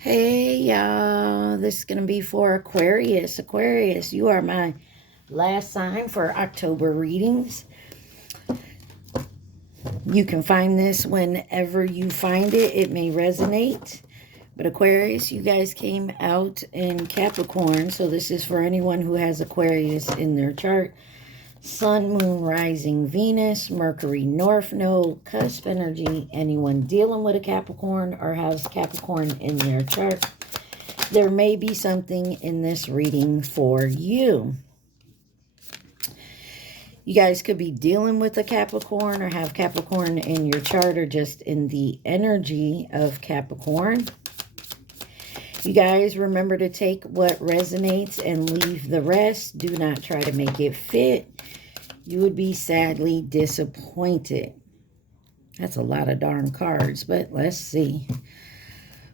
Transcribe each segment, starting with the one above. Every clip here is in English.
Hey y'all, this is going to be for Aquarius. Aquarius, you are my last sign for October readings. You can find this whenever you find it. It may resonate. But Aquarius, you guys came out in Capricorn, so this is for anyone who has Aquarius in their chart. Sun, Moon, Rising, Venus, Mercury, North Node, cusp energy. Anyone dealing with a Capricorn or has Capricorn in their chart, there may be something in this reading for you. You guys could be dealing with a Capricorn or have Capricorn in your chart or just in the energy of Capricorn. You guys remember to take what resonates and leave the rest. Do not try to make it fit. You would be sadly disappointed. That's a lot of darn cards, but let's see.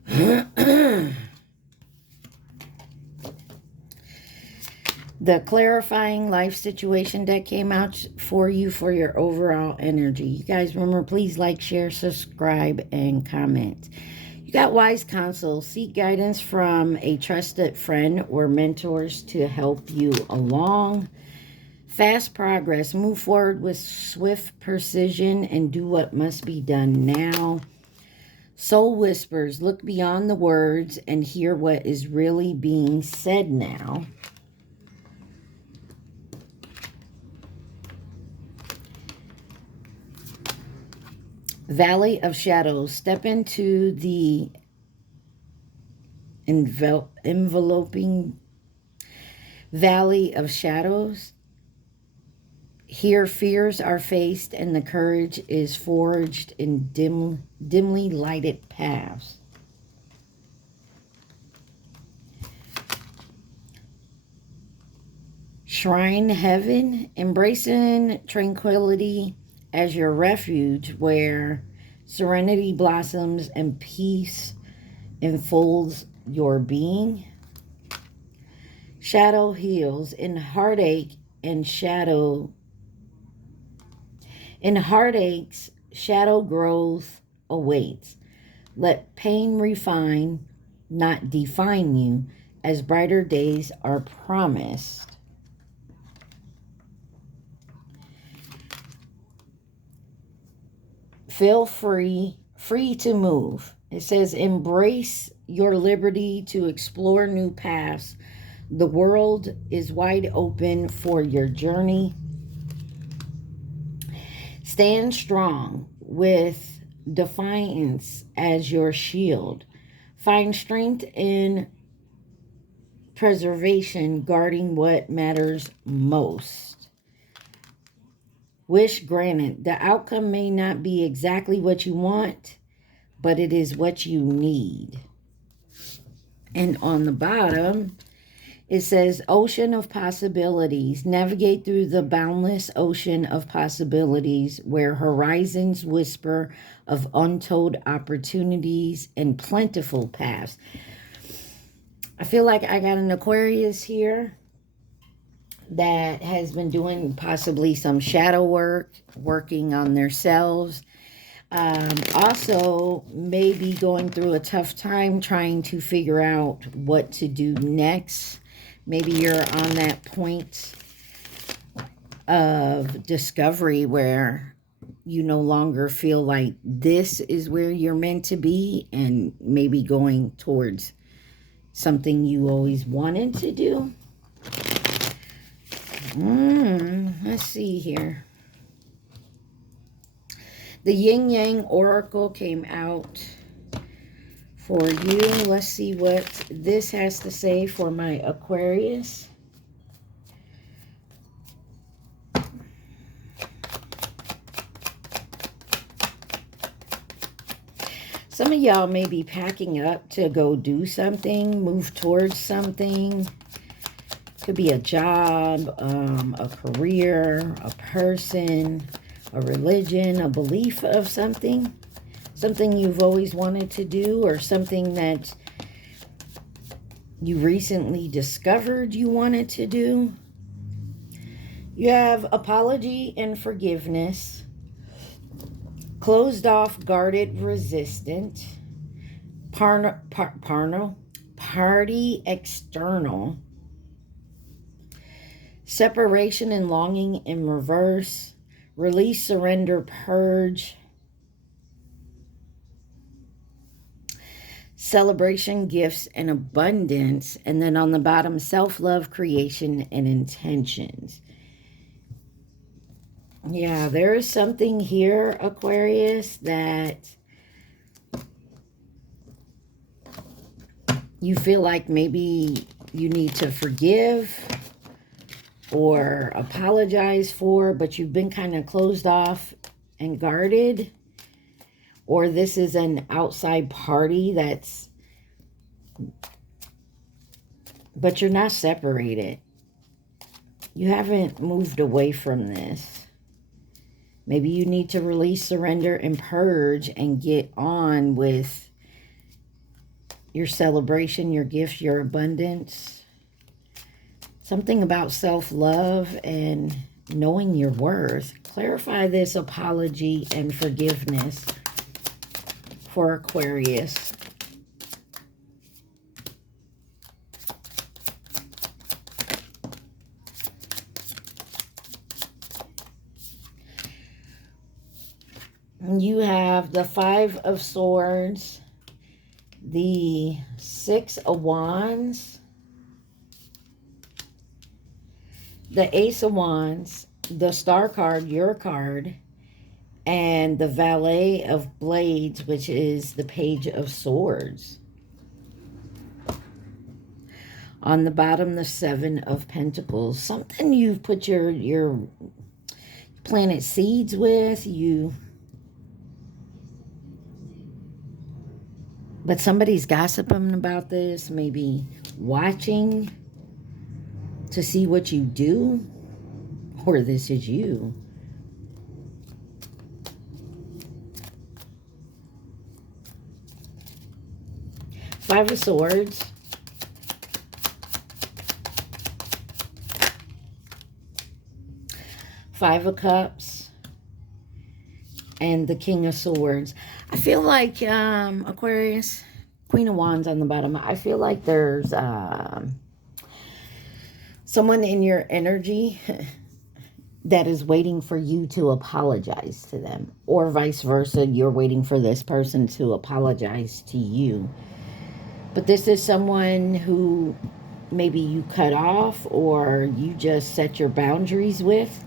The clarifying life situation deck came out for you for your overall energy. You guys remember, please like, share, subscribe, and comment. You got wise counsel. Seek guidance from a trusted friend or mentors to help you along. Fast progress. Move forward with swift precision and do what must be done now. Soul whispers. Look beyond the words and hear what is really being said now. Valley of Shadows. Step into the enveloping Valley of Shadows. Here fears are faced and the courage is forged in dimly lighted paths. Shrine Heaven. Embracing tranquility as your refuge, where serenity blossoms and peace enfolds your being. Shadow heals. In heartaches, shadow growth awaits. Let pain refine, not define you, as brighter days are promised. Feel free to move. It says, embrace your liberty to explore new paths. The world is wide open for your journey. Stand strong with defiance as your shield. Find strength in preservation, guarding what matters most. Wish granted. The outcome may not be exactly what you want, but it is what you need. And on the bottom, it says, ocean of possibilities. Navigate through the boundless ocean of possibilities where horizons whisper of untold opportunities and plentiful paths. I feel like I got an Aquarius here that has been doing possibly some shadow work, working on themselves. Also, maybe going through a tough time trying to figure out what to do next. Maybe you're on that point of discovery where you no longer feel like this is where you're meant to be, and maybe going towards something you always wanted to do. Let's see here. The Yin Yang Oracle came out for you. Let's see what this has to say for my Aquarius. Some of y'all may be packing up to go do something, move towards something. Could be a job, a career, a person, a religion, a belief of something. Something you've always wanted to do, or something that you recently discovered you wanted to do. You have apology and forgiveness. Closed off, guarded, resistant. party external. Separation and longing in reverse. Release, surrender, purge. Celebration, gifts, and abundance. And then on the bottom, self-love, creation, and intentions. Yeah, there is something here, Aquarius, that you feel like maybe you need to forgive or apologize for, but you've been kind of closed off and guarded. Or this is an outside party but you're not separated. You haven't moved away from this. Maybe you need to release, surrender, and purge and get on with your celebration, your gifts, your abundance. Something about self-love and knowing your worth. Clarify this apology and forgiveness for Aquarius. You have the Five of Swords, the Six of Wands, the Ace of Wands, the Star card, your card, and the Valet of Blades, which is the Page of Swords. On the bottom, the Seven of Pentacles. Something you've put your planted seeds with, but somebody's gossiping about this, maybe watching to see what you do, or this is you. Five of Swords. Five of Cups. And the King of Swords. I feel like, Aquarius, Queen of Wands on the bottom. I feel like there's someone in your energy that is waiting for you to apologize to them. Or vice versa, you're waiting for this person to apologize to you. But this is someone who maybe you cut off or you just set your boundaries with.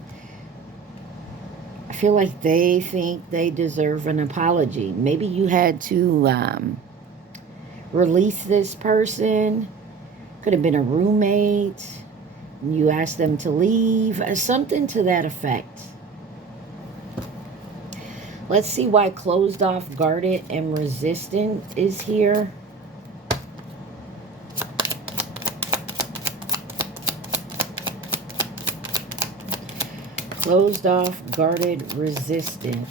I feel like they think they deserve an apology. Maybe you had to release this person. Could have been a roommate. You asked them to leave. Something to that effect. Let's see why closed off, guarded, and resistant is here. Closed off, guarded, resistant.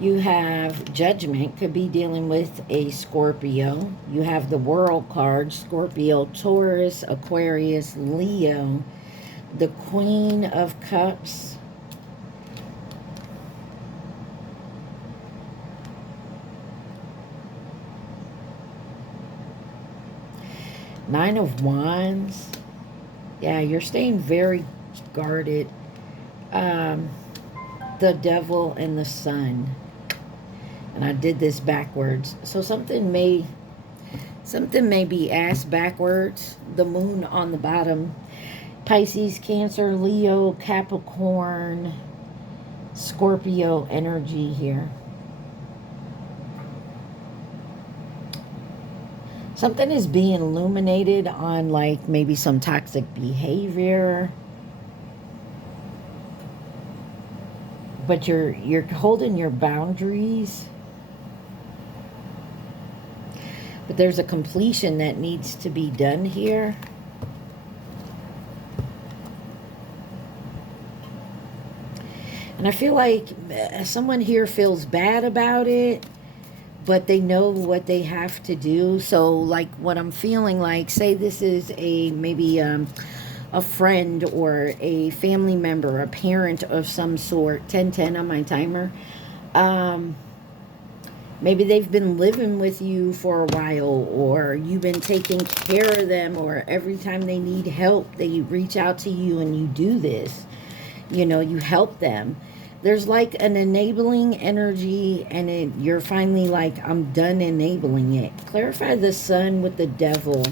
You have Judgment, could be dealing with a Scorpio. You have the World card, Scorpio, Taurus, Aquarius, Leo. The Queen of Cups. Nine of Wands. Yeah, you're staying very guarded. The Devil and the Sun. And I did this backwards. So something may be asked backwards. The Moon on the bottom. Pisces, Cancer, Leo, Capricorn, Scorpio energy here. Something is being illuminated on like maybe some toxic behavior. But you're holding your boundaries. But there's a completion that needs to be done here. And I feel like someone here feels bad about it, but they know what they have to do. So like what I'm feeling like, say this is a maybe a friend or a family member, a parent of some sort. 1010 on my timer. Maybe they've been living with you for a while, or you've been taking care of them, or every time they need help, they reach out to you and you do this. You know, you help them. There's like an enabling energy, and you're finally like, I'm done enabling it. Clarify the sun with the devil.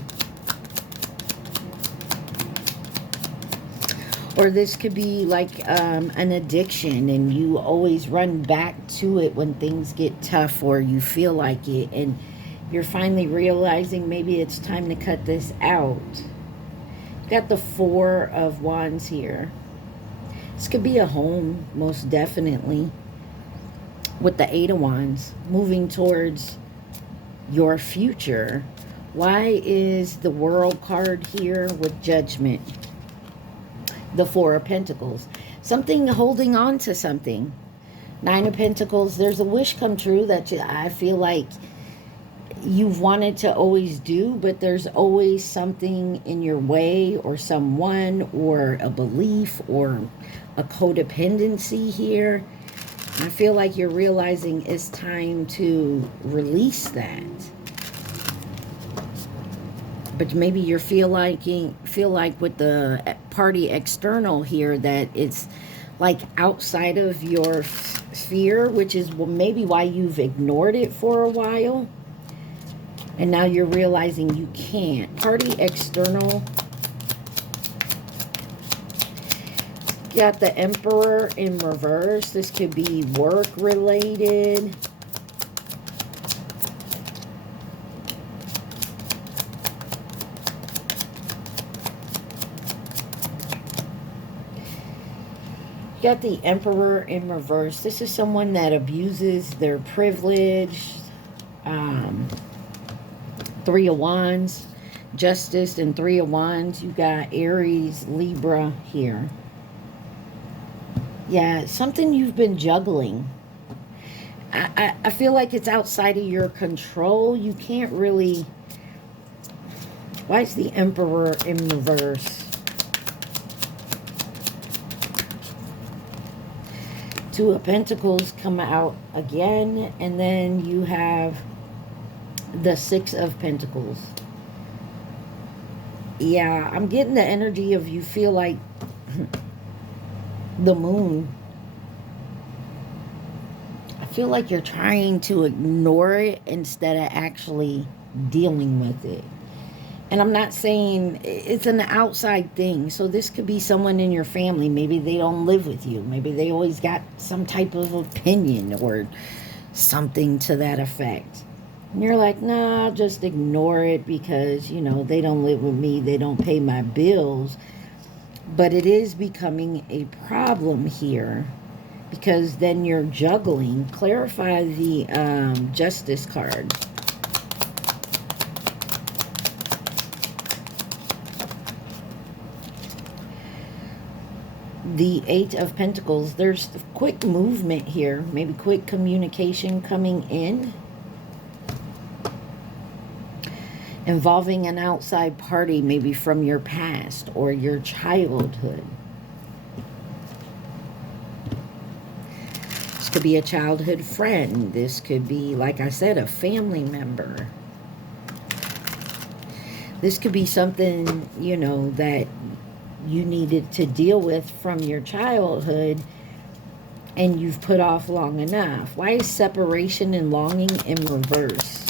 Or this could be like an addiction, and you always run back to it when things get tough or you feel like it, and you're finally realizing maybe it's time to cut this out. Got the Four of Wands here. This could be a home, most definitely. With the Eight of Wands, moving towards your future. Why is the World card here with Judgment? The Four of Pentacles. Something holding on to something. Nine of Pentacles. There's a wish come true that I feel like you've wanted to always do, but there's always something in your way, or someone, or a belief, or a codependency here. I feel like you're realizing it's time to release that. But maybe you feel like with the party external here that it's like outside of your sphere, which is maybe why you've ignored it for a while. And now you're realizing you can't. Party external. Got the Emperor in reverse. This could be work related. Got the Emperor in reverse. This is someone that abuses their privilege. Three of Wands, Justice, and Three of Wands. You got Aries, Libra here. Yeah, something you've been juggling. I feel like it's outside of your control. You can't really... Why is the Emperor in reverse? Two of Pentacles come out again, and then you have the Six of Pentacles. Yeah, I'm getting the energy of you feel like the Moon. I feel like you're trying to ignore it instead of actually dealing with it. And I'm not saying it's an outside thing. So this could be someone in your family. Maybe they don't live with you. Maybe they always got some type of opinion or something to that effect. And you're like, nah, I'll just ignore it because, you know, they don't live with me. They don't pay my bills. But it is becoming a problem here because then you're juggling. Clarify the Justice card. The Eight of Pentacles. There's quick movement here. Maybe quick communication coming in. Involving an outside party, maybe from your past or your childhood. This could be a childhood friend. This could be, like I said, a family member. This could be something, you know, that you needed to deal with from your childhood and you've put off long enough. Why is separation and longing in reverse?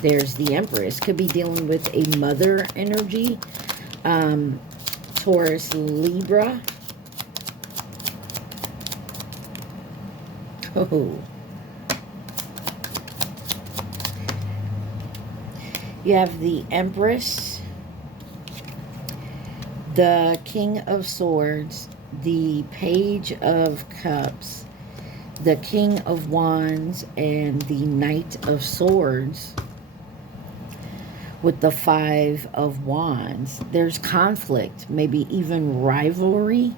There's the Empress. Could be dealing with a mother energy. Taurus, Libra. Oh. You have the Empress, the King of Swords, the Page of Cups, the King of Wands, and the Knight of Swords with the Five of Wands. There's conflict, maybe even rivalry.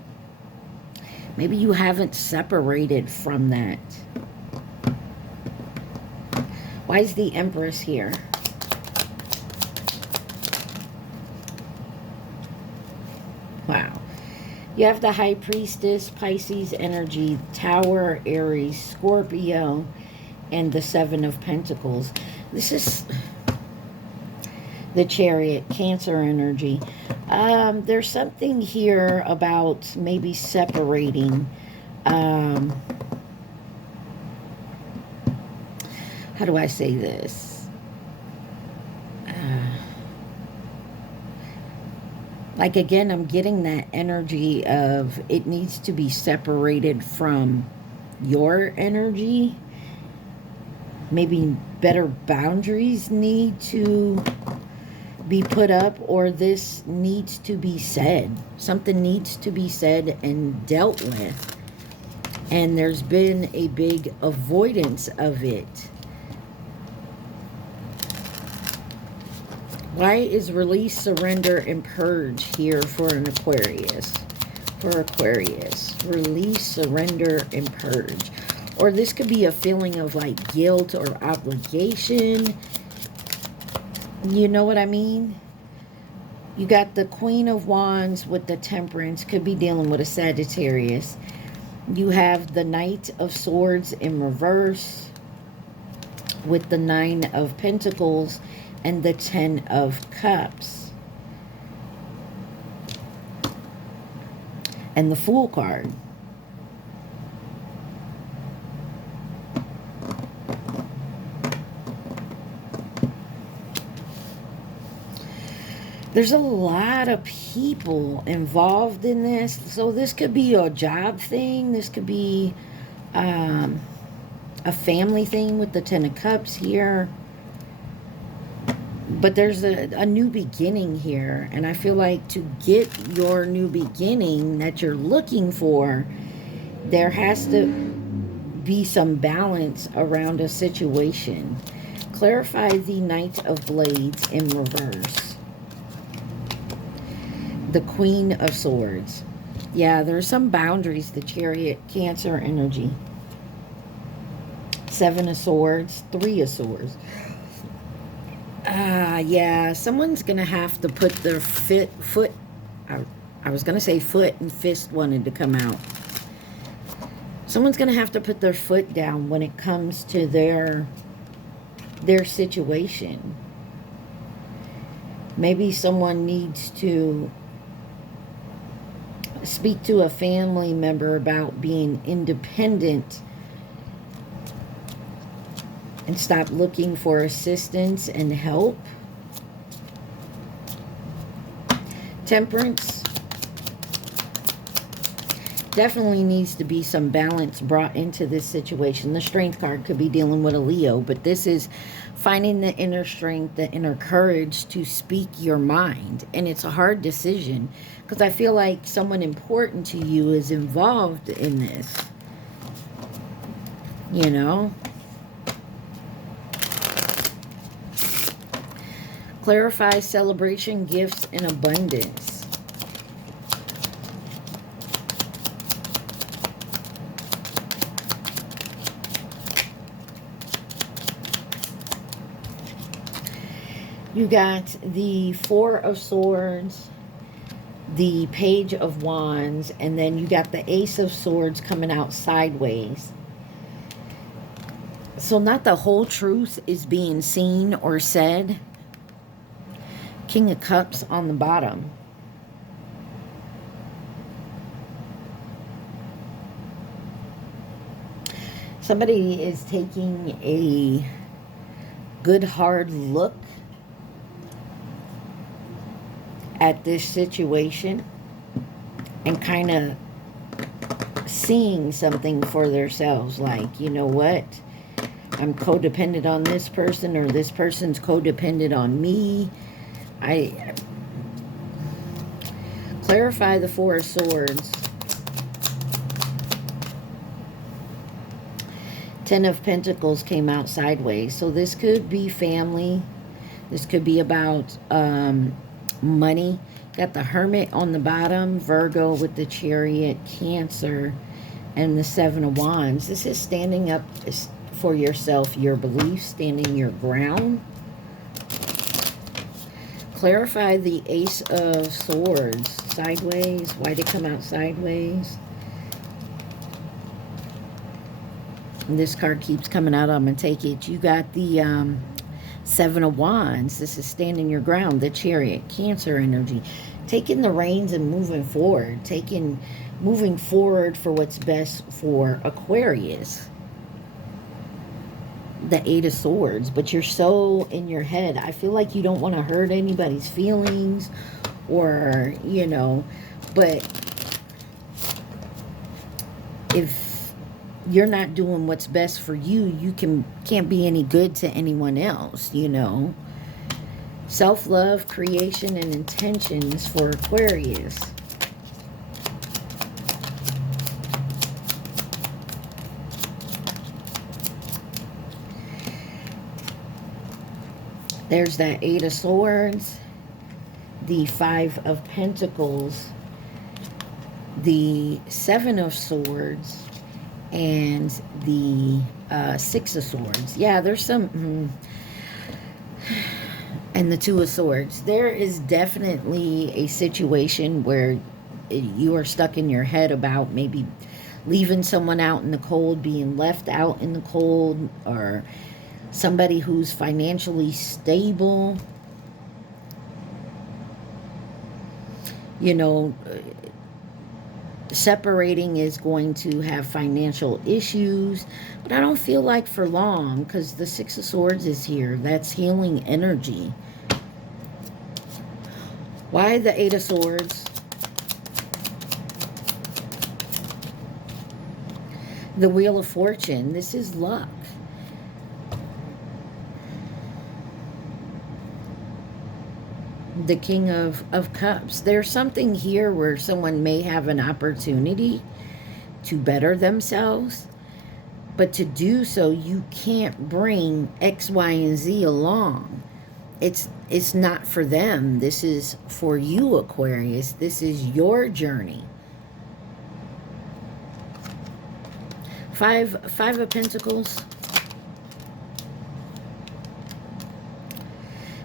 Maybe you haven't separated from that. Why is the Empress here? Wow. You have the High Priestess, Pisces energy, Tower, Aries, Scorpio, and the Seven of Pentacles. This is the Chariot, Cancer energy. There's something here about maybe separating. How do I say this? Like, again, I'm getting that energy of it needs to be separated from your energy. Maybe better boundaries need to be put up, or this needs to be said. Something needs to be said and dealt with. And there's been a big avoidance of it. Why is release, surrender, and purge here for an Aquarius? For Aquarius. Release, surrender, and purge. Or this could be a feeling of like guilt or obligation. You know what I mean? You got the Queen of Wands with the Temperance. Could be dealing with a Sagittarius. You have the Knight of Swords in reverse with the Nine of Pentacles and the Ten of Cups. And the Fool card. There's a lot of people involved in this. So this could be a job thing. This could be a family thing with the Ten of Cups here. But there's a new beginning here. And I feel like to get your new beginning that you're looking for, there has to be some balance around a situation. Clarify the Knight of Blades in reverse. The Queen of Swords. Yeah, there's some boundaries. The Chariot, Cancer energy. Seven of Swords, Three of Swords. Yeah, someone's going to have to put their foot, I was going to say foot and fist wanted to come out. Someone's going to have to put their foot down when it comes to their situation. Maybe someone needs to speak to a family member about being independent and stop looking for assistance and help. Temperance. Definitely needs to be some balance brought into this situation. The Strength card could be dealing with a Leo, but this is finding the inner strength, the inner courage to speak your mind. And it's a hard decision because I feel like someone important to you is involved in this. You know? Clarify celebration, gifts, and abundance. You got the Four of Swords, the Page of Wands, and then you got the Ace of Swords coming out sideways. So not the whole truth is being seen or said. King of Cups on the bottom. Somebody is taking a good hard look at this situation and kind of seeing something for themselves, like, you know what, I'm codependent on this person, or this person's codependent on me. I clarify the Four of Swords. Ten of Pentacles came out sideways. So this could be family. This could be about money. Got the Hermit on the bottom. Virgo with the Chariot, Cancer, and the Seven of Wands. This is standing up for yourself, your beliefs, standing your ground. Clarify the Ace of Swords. Sideways. Why did it come out sideways? And this card keeps coming out. I'm going to take it. You got the Seven of Wands. This is standing your ground. The Chariot. Cancer energy. Taking the reins and moving forward. Moving forward for what's best for Aquarius. The Eight of Swords. But you're so in your head. I feel like you don't want to hurt anybody's feelings. Or, you know. But if you're not doing what's best for you, you can't be any good to anyone else, you know. Self-love, creation, and intentions for Aquarius. There's that Eight of Swords, the Five of Pentacles, the Seven of Swords, and the Six of Swords. Yeah, there's some... and the Two of Swords. There is definitely a situation where you are stuck in your head about maybe leaving someone out in the cold, being left out in the cold, or somebody who's financially stable. You know, separating is going to have financial issues, but I don't feel like for long, because the Six of Swords is here. That's healing energy. Why the Eight of Swords? The Wheel of Fortune. This is luck. The King of Cups. There's something here where someone may have an opportunity to better themselves, but to do so, you can't bring X, Y, and Z along. It's not for them. This is for you, Aquarius. This is your journey. Five of Pentacles.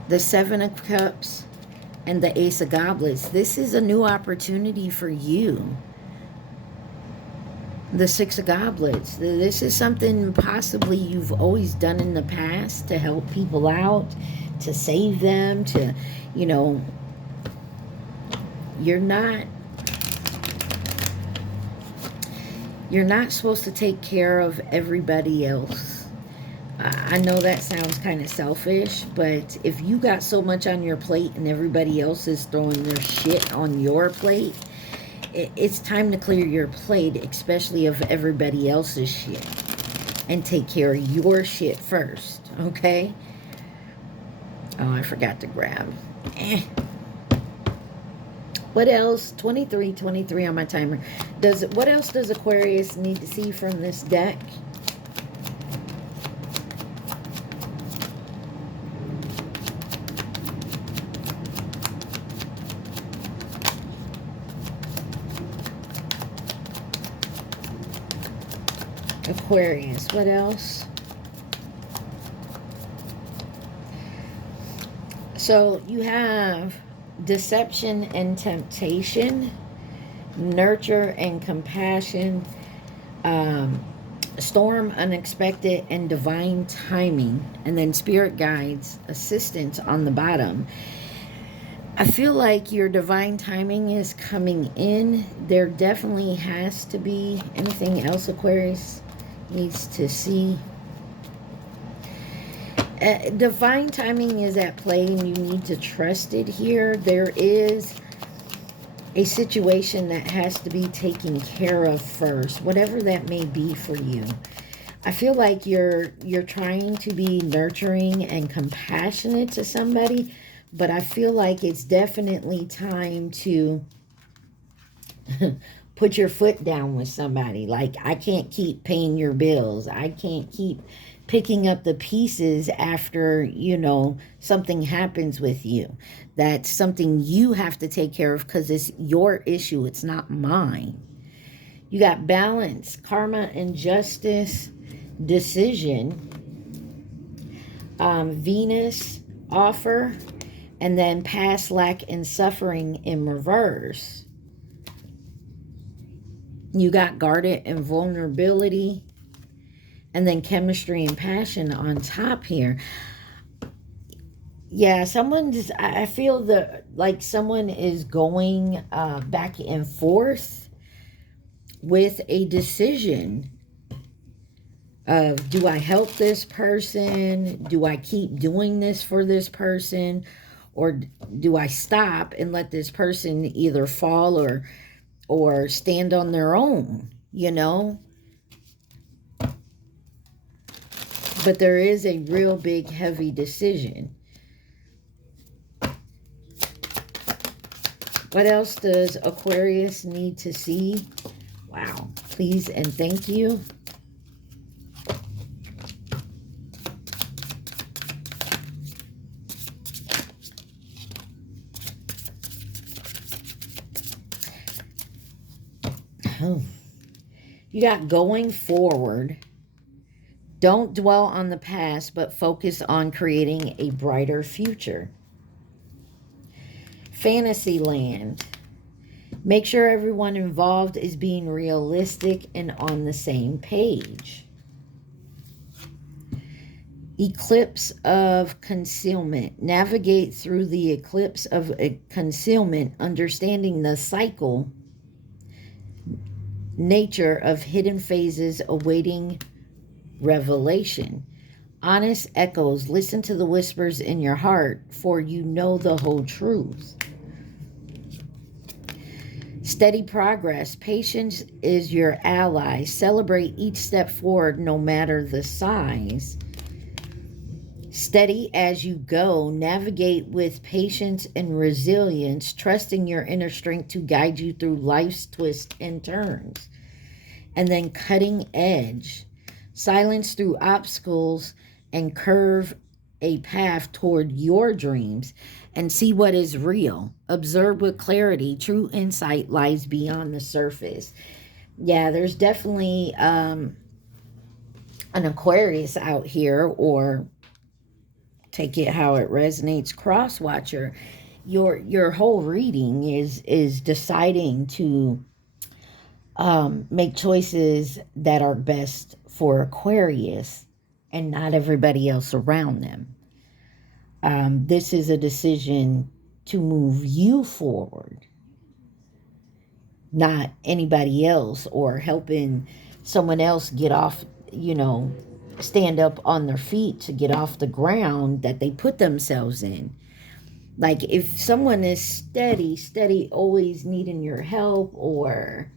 The Seven of Cups. And the Ace of Goblets. This is a new opportunity for you. The Six of Goblets. This is something possibly you've always done in the past to help people out, to save them, to, you know, you're not supposed to take care of everybody else. I know that sounds kind of selfish, but if you got so much on your plate and everybody else is throwing their shit on your plate, it's time to clear your plate, especially of everybody else's shit, and take care of your shit first, okay? Oh, I forgot to grab. What else? 23 on my timer. What else does Aquarius need to see from this deck? Aquarius, what else? So you have deception and temptation, nurture and compassion, storm, unexpected, and divine timing, and then spirit guides, assistance on the bottom. I feel like your divine timing is coming in. There definitely has to be anything else Aquarius needs to see. Divine timing is at play, and you need to trust it here. There is a situation that has to be taken care of first, whatever that may be for you. I feel like you're trying to be nurturing and compassionate to somebody, but I feel like it's definitely time to put your foot down with somebody. Like, I can't keep paying your bills. I can't keep picking up the pieces after, you know, something happens with you. That's something you have to take care of because it's your issue. It's not mine. You got balance, karma, and justice. decision, Venus offer, and then past lack and suffering in reverse. You got guarded and vulnerability, and then chemistry and passion on top here. Yeah, I feel like someone is going back and forth with a decision of, do I help this person? Do I keep doing this for this person? Or do I stop and let this person either fall or stand on their own, you know? But there is a real big, heavy decision. What else does Aquarius need to see? Wow. Please and thank you. Oh. You got going forward. Don't dwell on the past, but focus on creating a brighter future. Fantasyland. Make sure everyone involved is being realistic and on the same page. Eclipse of concealment. Navigate through the eclipse of concealment, understanding the cycle nature of hidden phases awaiting revelation. Honest echoes. Listen to the whispers in your heart, for you know the whole truth. Steady progress. Patience is your ally. Celebrate each step forward, no matter the size. Steady as you go. Navigate with patience and resilience, trusting your inner strength to guide you through life's twists and turns. And then cutting edge. Silence through obstacles and curve a path toward your dreams and see what is real. Observe with clarity. True insight lies beyond the surface. Yeah, there's definitely an Aquarius out here, or take it how it resonates, cross watcher. Your whole reading is deciding to make choices that are best for Aquarius and not everybody else around them. This is a decision to move you forward, not anybody else, or helping someone else get off, stand up on their feet to get off the ground that they put themselves in. Like if someone is steady, always needing your help or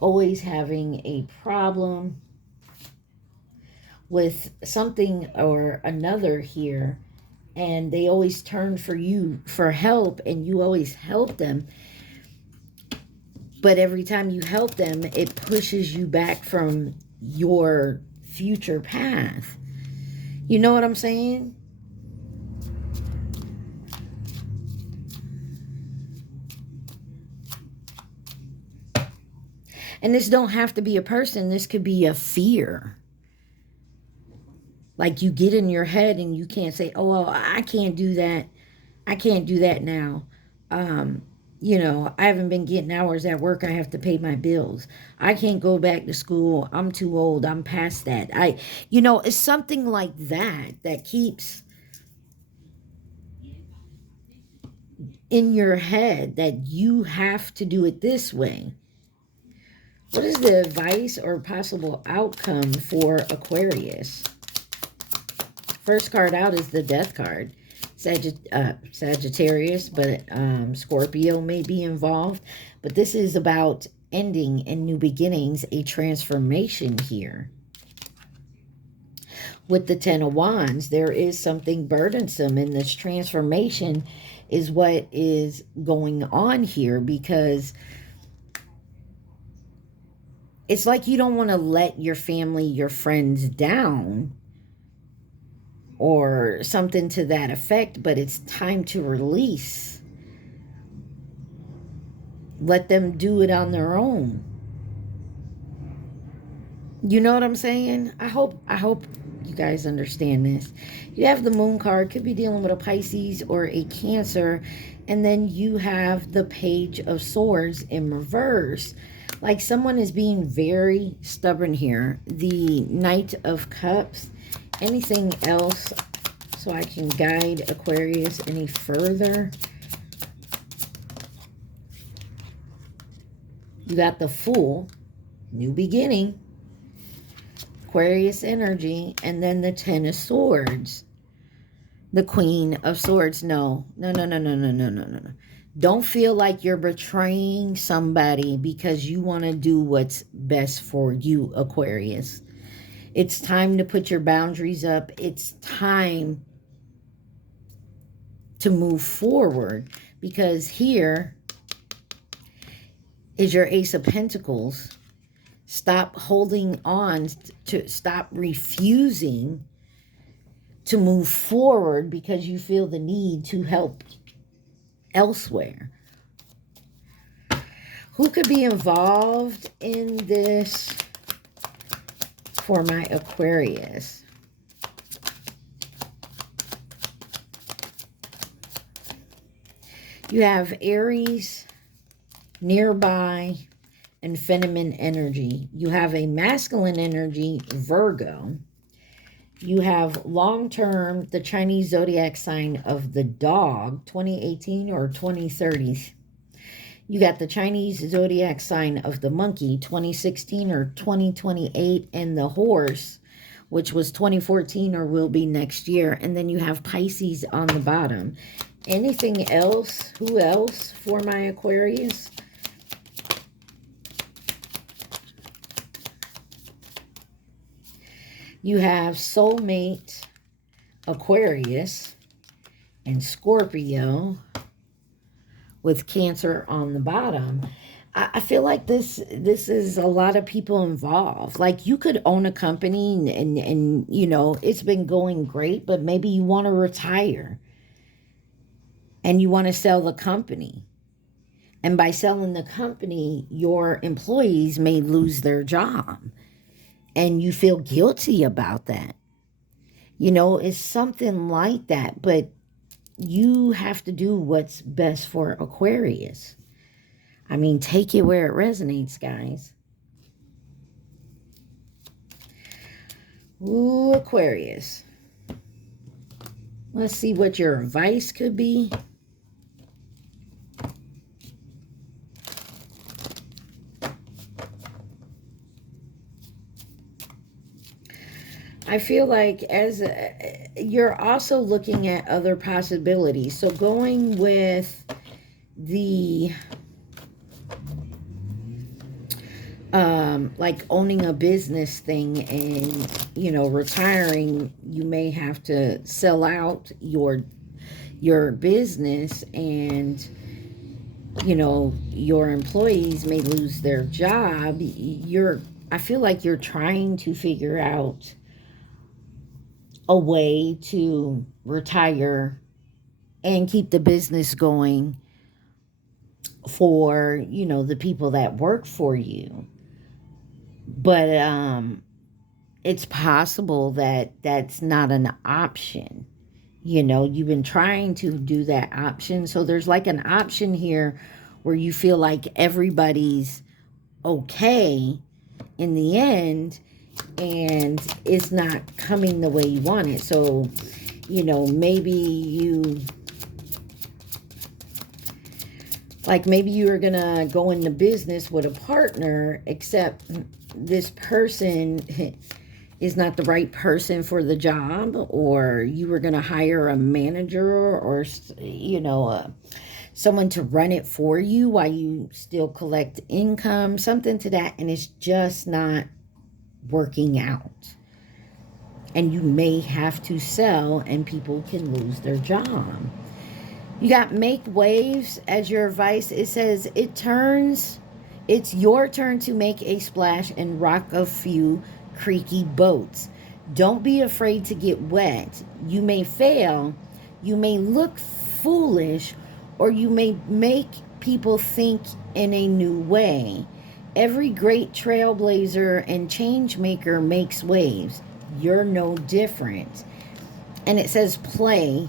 always having a problem with something or another here, and they always turn for you for help, and you always help them, but every time you help them, it pushes you back from your future path. You know what I'm saying? And this don't have to be a person. This could be a fear. Like you get in your head and you can't say, oh, well, I can't do that. I can't do that now. I haven't been getting hours at work. I have to pay my bills. I can't go back to school. I'm too old. I'm past that. It's something like that keeps in your head that you have to do it this way. What is the advice or possible outcome for Aquarius? First card out is the Death card. Sagittarius, but Scorpio may be involved. But this is about ending and new beginnings, a transformation here. With the Ten of Wands, there is something burdensome in this transformation is what is going on here, because it's like you don't want to let your family, your friends down or something to that effect, but it's time to release. Let them do it on their own. You know what I'm saying? I hope you guys understand this. You have the moon card, could be dealing with a Pisces or a Cancer, and then you have the Page of Swords in reverse. Like someone is being very stubborn here. The Knight of Cups. Anything else so I can guide Aquarius any further? You got the Fool, new beginning, Aquarius energy, and then the Ten of Swords, the Queen of Swords. No. Don't feel like you're betraying somebody because you want to do what's best for you, Aquarius. It's time to put your boundaries up. It's time to move forward, because here is your Ace of Pentacles. Stop holding on to, stop refusing to move forward because you feel the need to help elsewhere. Who could be involved in this for my Aquarius? You have Aries, nearby, and feminine energy. You have a masculine energy, Virgo. You have long-term, the Chinese zodiac sign of the dog, 2018 or 2030. You got the Chinese zodiac sign of the monkey, 2016 or 2028, and the horse, which was 2014 or will be next year. And then you have Pisces on the bottom. Anything else? Who else for my Aquarius? You have soulmate, Aquarius, and Scorpio with Cancer on the bottom. I feel like this is a lot of people involved. Like you could own a company and you know, it's been going great, but maybe you want to retire and you want to sell the company. And by selling the company, your employees may lose their job. And you feel guilty about that. You know, it's something like that. But you have to do what's best for Aquarius. I mean, take it where it resonates, guys. Ooh, Aquarius. Let's see what your advice could be. I feel like you're also looking at other possibilities. So going with the like owning a business thing and, you know, retiring, you may have to sell out your business, and, you know, your employees may lose their job. I feel like you're trying to figure out a way to retire and keep the business going for, you know, the people that work for you. But it's possible that that's not an option. You know, you've been trying to do that option. So there's like an option here where you feel like everybody's okay in the end, and it's not coming the way you want it. So, you know, maybe you were gonna go into business with a partner, except this person is not the right person for the job, or you were gonna hire a manager or you know, someone to run it for you while you still collect income, something to that, and it's just not working out. And you may have to sell, and people can lose their job. You got make waves as your advice. It says it's your turn to make a splash and rock a few creaky boats. Don't be afraid to get wet. You may fail, you may look foolish, or you may make people think in a new way. Every great trailblazer and change maker makes waves. You're no different. And it says play.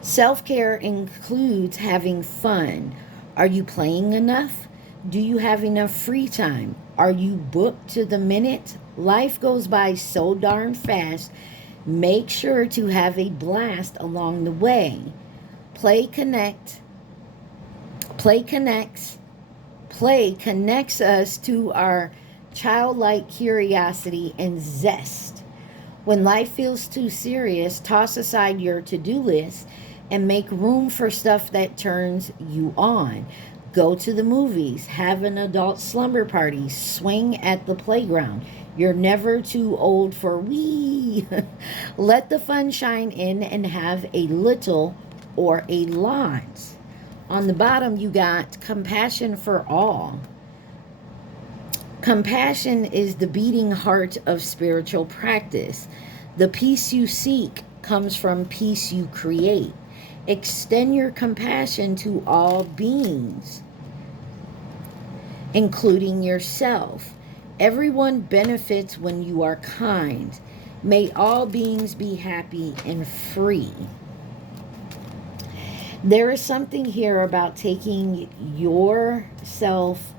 Self-care includes having fun. Are you playing enough? Do you have enough free time? Are you booked to the minute? Life goes by so darn fast. Make sure to have a blast along the way. Play connects. Play connects us to our childlike curiosity and zest. When life feels too serious, toss aside your to-do list and make room for stuff that turns you on. Go to the movies, have an adult slumber party, swing at the playground. You're never too old for wee. Let the fun shine in and have a little or a lot. On the bottom, you got compassion for all. Compassion is the beating heart of spiritual practice. The peace you seek comes from peace you create. Extend your compassion to all beings, including yourself. Everyone benefits when you are kind. May all beings be happy and free. There is something here about taking yourself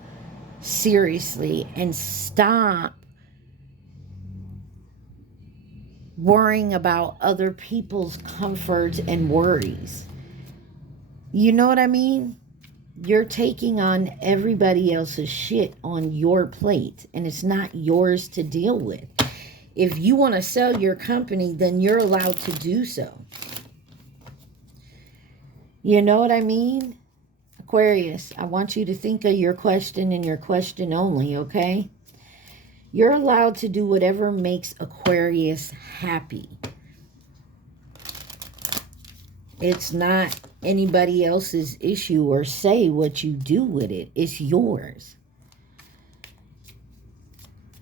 seriously and stop worrying about other people's comfort and worries. You know what I mean? You're taking on everybody else's shit on your plate, and it's not yours to deal with. If you want to sell your company, then you're allowed to do so. You know what I mean? Aquarius, I want you to think of your question and your question only, okay? You're allowed to do whatever makes Aquarius happy. It's not anybody else's issue or say what you do with it. It's yours.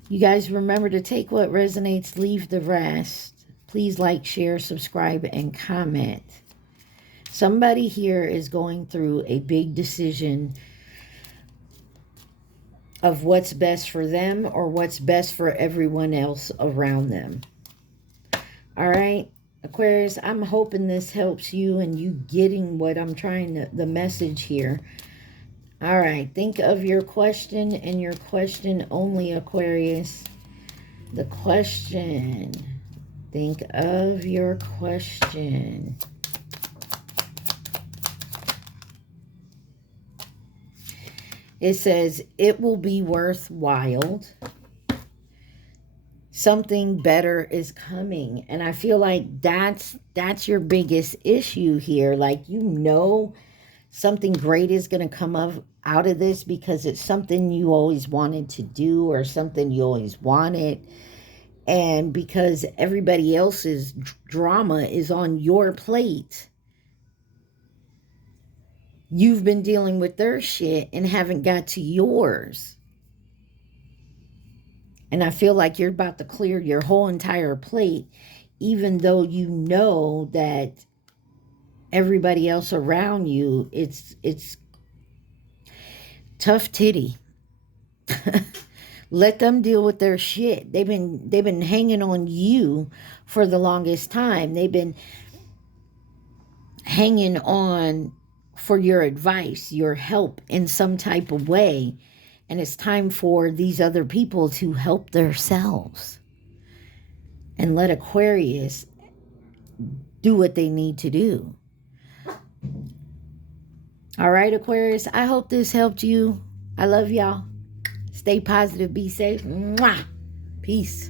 You guys remember to take what resonates, leave the rest. Please like, share, subscribe, and comment. Somebody here is going through a big decision of what's best for them or what's best for everyone else around them. All right, Aquarius, I'm hoping this helps you and you getting what I'm trying to, the message here. All right, think of your question and your question only, Aquarius. The question. Think of your question. It says, it will be worthwhile. Something better is coming. And I feel like that's your biggest issue here. Like, you know, something great is going to come out of this because it's something you always wanted to do or something you always wanted. And because everybody else's drama is on your plate, you've been dealing with their shit and haven't got to yours. And I feel like you're about to clear your whole entire plate, even though you know that everybody else around you, it's tough titty. Let them deal with their shit. They've been hanging on you for the longest time. They've been hanging on for your advice, your help in some type of way. And it's time for these other people to help themselves and let Aquarius do what they need to do. All right, Aquarius, I hope this helped you. I love y'all. Stay positive. Be safe. Mwah. Peace.